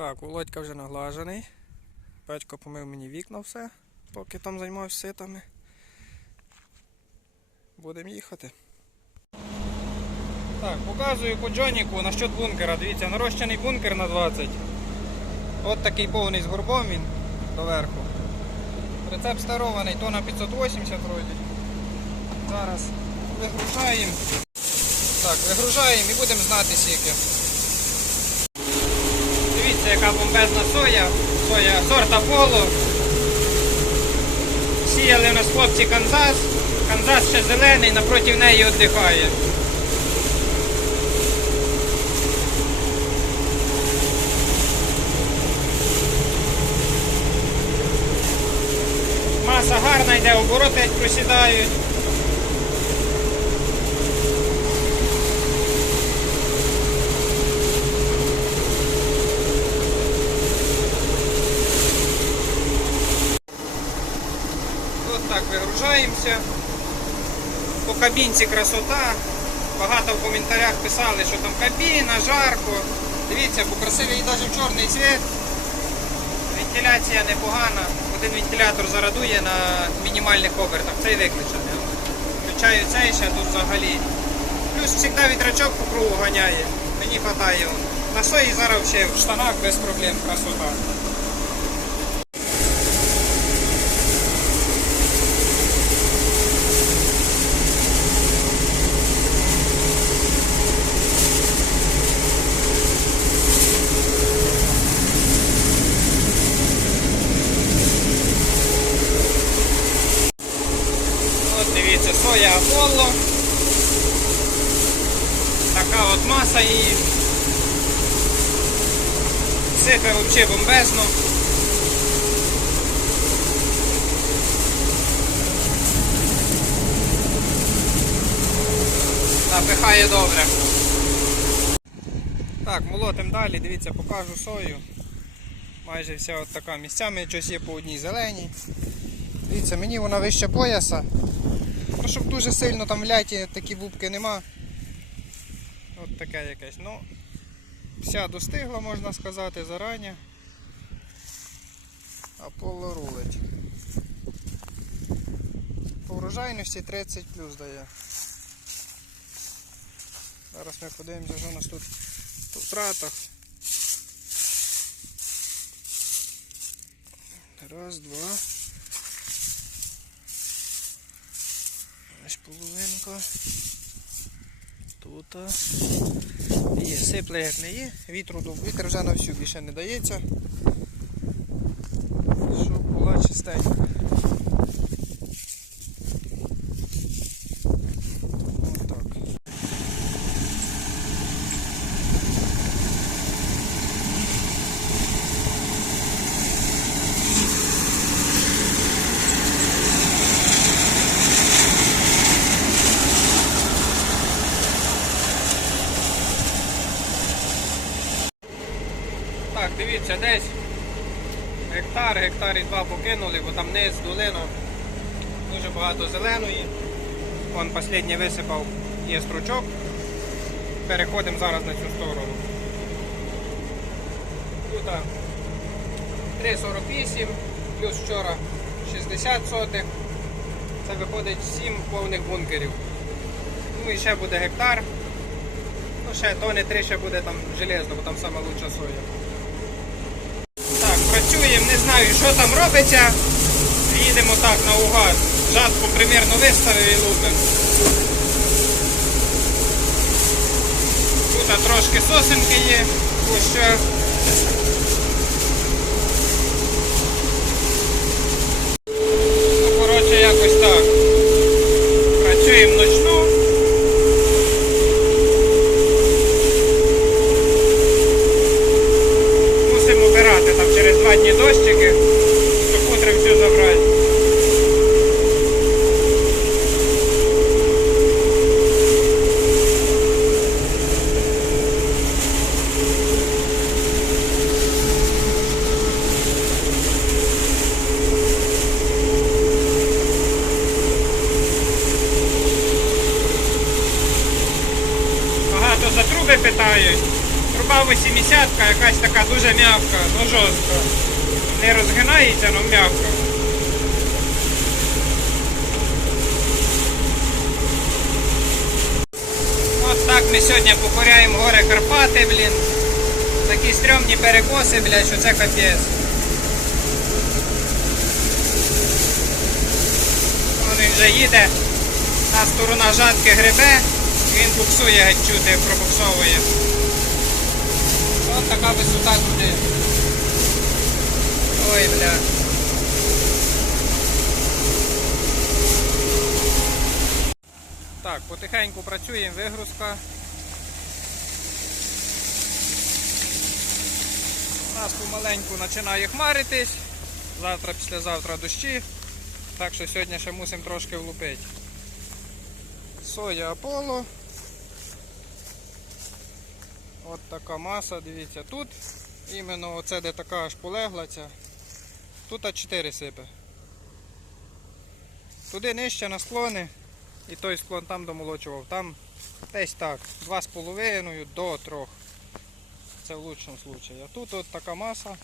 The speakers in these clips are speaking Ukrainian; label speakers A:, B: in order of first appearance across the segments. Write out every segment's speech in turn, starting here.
A: Так, Володька вже наглажений. Петько помив мені вікна все, поки там займався ситами. Будемо їхати. Так, показую по Джоніку насчет бункера. Дивіться, нарощений бункер на 20. От такий повний з горбом він доверху. Рецепт старований, то на 580 вроді. Зараз вигружаємо. Так, вигружаємо і будемо знати скільки. Дивіться, яка бомбезна соя. Соя сорта поло. Сіяли у нас хлопці Канзас. Канзас ще зелений, напроти неї віддихає. Маса гарна йде, обороти просідають. От так. По кабінці красота. Багато в коментарях писали, що там кабіна, жарко. Дивіться, бо красивий навіть чорний цвіт. Вентиляція непогана. Один вентилятор зарадує на мінімальних обертах. Цей виключений. Включаю цей ще тут взагалі. Плюс завжди вітрачок по кругу ганяє. Мені вистачає. На сої зараз ще в штанах без проблем красота. От дивіться, соя Аполло. Така от маса її. Сипе взагалі бомбезно. Напихає добре. Так, молотим далі, дивіться, покажу сою. Майже вся от така місцями, щось є по одній зеленій. Дивіться, мені вона вище пояса. Ну, щоб дуже сильно там в ляті такі вубки нема. От таке якесь. Ну, вся достигла, можна сказати, зарані. А поло рулить. По врожайності 30 плюс дає. Зараз ми подивимося, що у нас тут по втратах. Раз, два. Ось половинка. Тут. Є, сипле як не є. Вітру вітер вже на всю більше не дається. Щоб була чистенька. Отак. Так, дивіться, десь гектар, гектар і два покинули, бо там низ долина, дуже багато зеленої. Вон останній висипав, є стручок. Переходимо зараз на цю сторону. Тут 3,48, плюс вчора 60 сотих. Це виходить 7 повних бункерів. Ну і ще буде гектар. Ну ще тони 3 ще буде там железно, бо там лучша соя. Працюємо, не знаю, що там робиться. Їдемо так наугад. Жатку примірно виставив і лупимо. Тут трошки сосенки є, куща. Ну, коротше, якось так. Працюємо ночну. Обирати там через два дні дощики, утром все забрати. Багато за питають. Труб суха 80 якась така дуже м'явка, ну жорстка. Не розгинається, але м'явка. От так ми сьогодні покоряємо гори Карпати, блін. Такі стрьомні перекоси, блядь, що це капець. Він вже їде, та сторона жатки грибе, він буксує геть чути, пробуксовує. От така висота туди. Ой, бля. Так, потихеньку працюємо, вигрузка. У нас помаленьку починає хмаритись. Завтра, післязавтра дощі. Так що сьогодні ще мусимо трошки влупити. Соя Аполло. От така маса, дивіться, тут іменно оце де така аж полегла ця. Тут А4 сипе. Туди нижче на склони. І той склон там домолочував. Там десь так, 2,5 до 3. Це в лучшому випадку. А тут от така маса.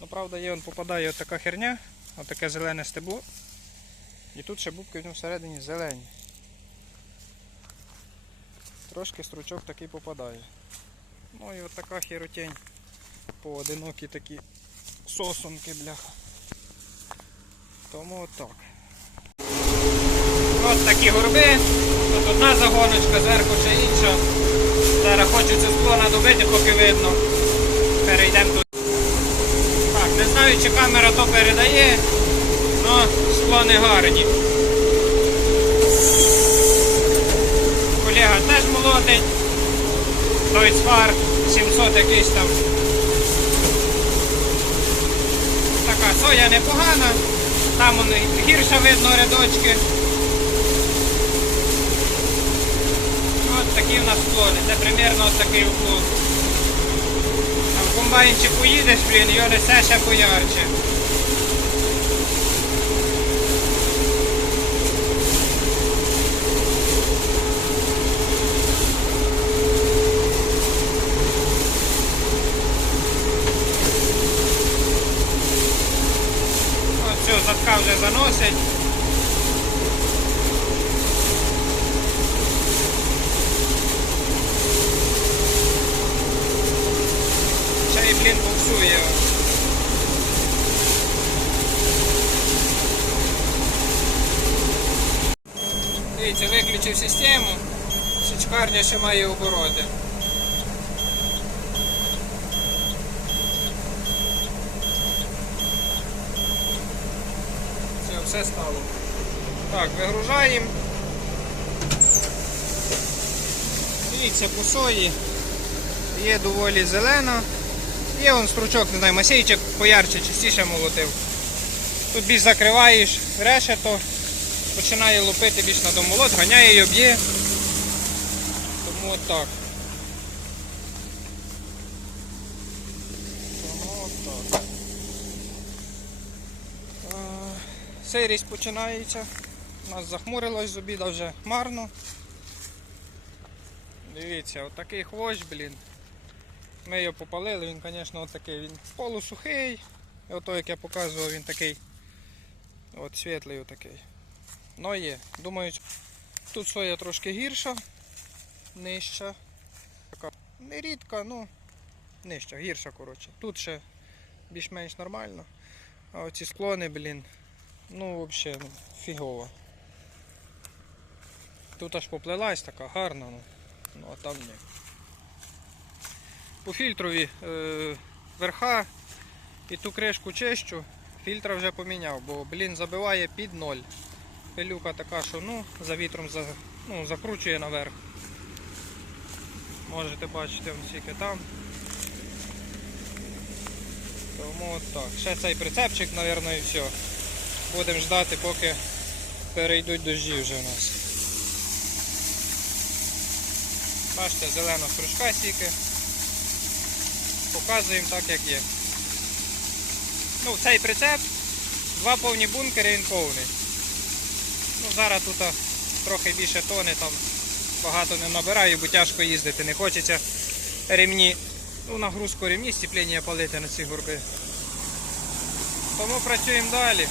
A: Ну правда є, он попадає от така херня, от таке зелене стебло. І тут ще бубки в ньому всередині зелені. Трошки стручок такий попадає. Ну і от така херотень. Поодинокі такі сосунки, бляха. Тому от так. Ось такі горби. Тут одна загоночка, зверху ще інша. Зараз хочеться склона добити, поки видно. Перейдемо тут. Так, не знаю, чи камера то передає, але склони гарні. Колега теж молотить. Той фар 700 якийсь там. Така соя непогана. Там воно гірше видно рядочки. Ось такі в нас склони. Це примерно ось такий уклон. А в комбайнчику їдеш, блін, його несе ще поярче. Ось цього задка вже заносить. Ще й, блін. Дивіться, виключив систему. Січкарня ще має обороти. Все, все стало. Так, вигружаємо. Дивіться, по сої є доволі зелено. Є вон стручок, не знаю, масейчик поярче, частіше молотив. Тут більш закриваєш решето, починає лупити більш на домолот, ганяє і об'є. Тому от так. Тому. Е, починається. У нас захмурилось з обіда вже марно. Дивіться, отакий хвощ, блін. Ми його попалили, він, звісно, отакий, він полусухий. І ото, як я показував, він такий от світлий отакий. Ну є. Думаю, тут соя трошки гірша, нижча. Така не рідка, ну нижча, гірша, коротше. Тут ще більш-менш нормально. А оці склони, блін, ну взагалі ну, фігово. Тут аж поплилась така гарна, ну, ну а там ні. По фільтрові е, верха і ту кришку чищу, фільтра вже поміняв, бо блін забиває під ноль. Пилюка така, що ну, за вітром за, ну, закручує наверх. Можете бачити вон скільки там. Тому так. Ще цей прицепчик, мабуть, і все. Будемо ждати, поки перейдуть дощі вже у нас. Бачите, зелена стружка стільки. Показуємо так, як є. Ну, цей прицеп, два повні бункери, він повний. Ну, зараз тут трохи більше тони, там багато не набираю, бо тяжко їздити. Не хочеться ремні Ну, нагрузку ремні стіплення палити на ці горби. Тому працюємо далі.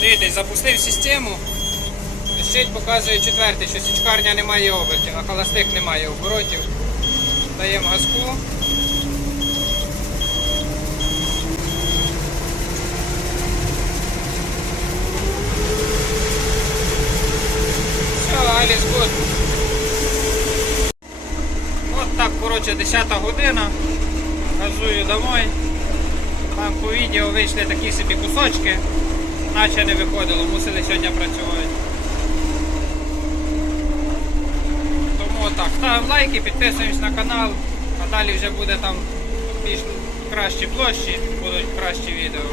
A: Дивіться, запустив систему. Щить показує четвертий, що січкарня не має обертів, а холостих немає оборотів. Даємо газку. Аліс гуд. От так, коротше, 10 година. Газую домой. Там по відео вийшли такі собі кусочки, наче не виходило, мусили сьогодні працювати. Тому так, ставимо лайки, підписуємось на канал, а далі вже буде там більш кращі площі, будуть кращі відео.